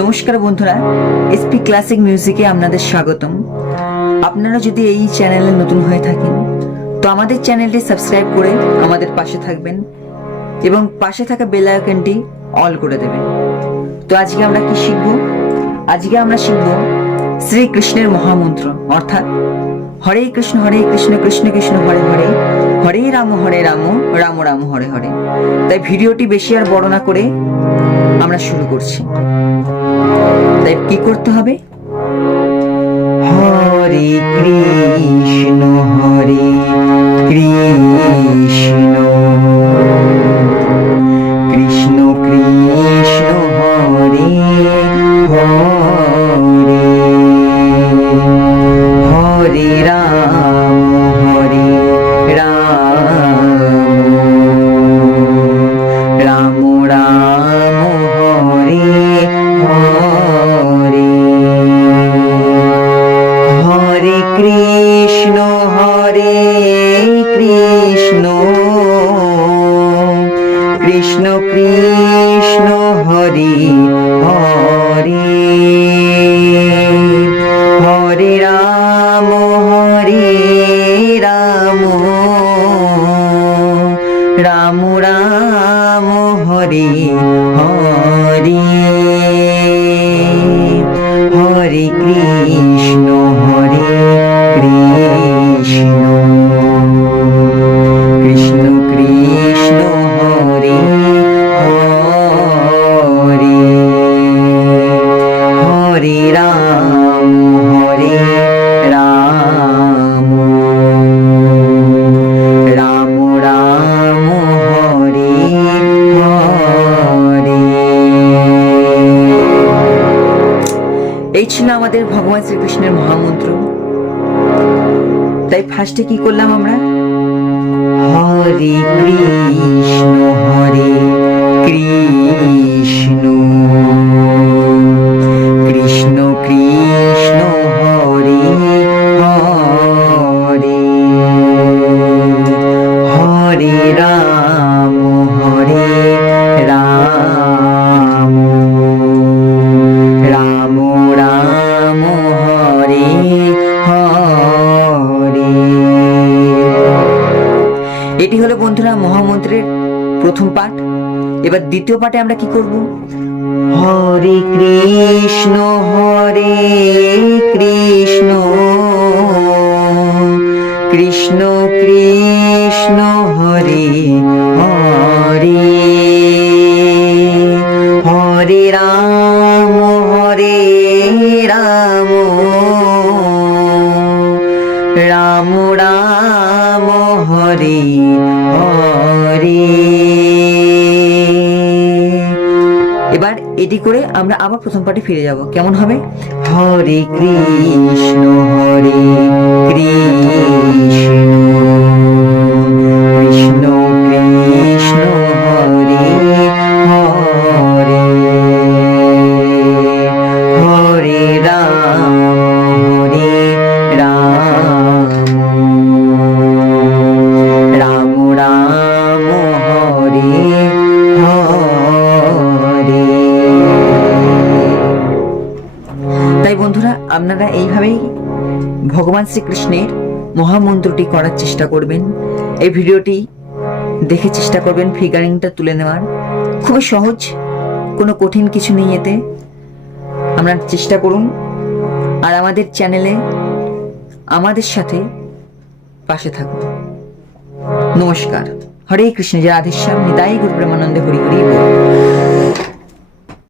নমস্কার বন্ধুরা, SP classic মিউজিকে আপনাদের স্বাগতম। আপনারা যদি এই চ্যানেলে নতুন হয়ে থাকেন তো আমাদের চ্যানেলটি সাবস্ক্রাইব করে আমাদের পাশে থাকবেন এবং পাশে থাকা বেল আইকনটি অল করে দেবেন। তো আজকে আমরা কি শিখব? আজকে আমরা শিখব শ্রীকৃষ্ণের মহামন্ত্র, অর্থাৎ হরে কৃষ্ণ কৃষ্ণ কৃষ্ণ হরে হরে, হরে রাম রাম রাম হরে হরে। তাই ভিডিওটি বেশি আর বড় না করে আমরা শুরু করছি। তাই কি করতে হবে? হরে কৃষ্ণ কৃষ্ণ কৃষ্ণ হরে হরে, হরে রাম রাম রাম হরে হরে, হরে কৃষ্ণ কৃষ্ণ কৃষ্ণ হরে হরে, হরে রাম রাম রাম হরে হরে, হরে কৃষ্ণ কৃষ্ণ কৃষ্ণ হরে হরে, হরে রাম রাম রাম হরে হরে। এই ছিল আমাদের ভগবান শ্রীকৃষ্ণের মহামন্ত্র। তাই ফার্স্টে কি করলাম আমরা? হরে কৃষ্ণ কৃষ্ণ কৃষ্ণ হরে হরে, হরে রাম রাম রাম হরে হরে। এটি হলো বন্ধুরা মহামন্ত্রের প্রথম পাঠ। এবার দ্বিতীয় পাঠে আমরা কি করব? হরে কৃষ্ণ কৃষ্ণ কৃষ্ণ হরে হরে, হরে রাম রাম রাম হরে হরে। এবার এটি করে আমরা আবার প্রথম পাঠে ফিরে যাব। কেমন হবে? হরে কৃষ্ণ কৃষ্ণ কৃষ্ণ হরে হরে, হরে রাম রাম রাম হরে হরে। তাই বন্ধুরা, আপনারা এইভাবেই ভগবান শ্রীকৃষ্ণের মহামন্ত্রটি করার চেষ্টা করবেন। এই ভিডিওটি দেখে চেষ্টা করবেন ফিগারিংটা তুলে নেওয়ার। খুবই সহজ, কোনো কঠিন কিছু নেই এতে। আপনারা চেষ্টা করুন আর আমাদের চ্যানেলে আমাদের সাথে পাশে থাকুন। নমস্কার। হরে কৃষ্ণ, জয় রাধেশ্যাম, নিতাই গৌর প্রেমানন্দে, হরি হরি বল।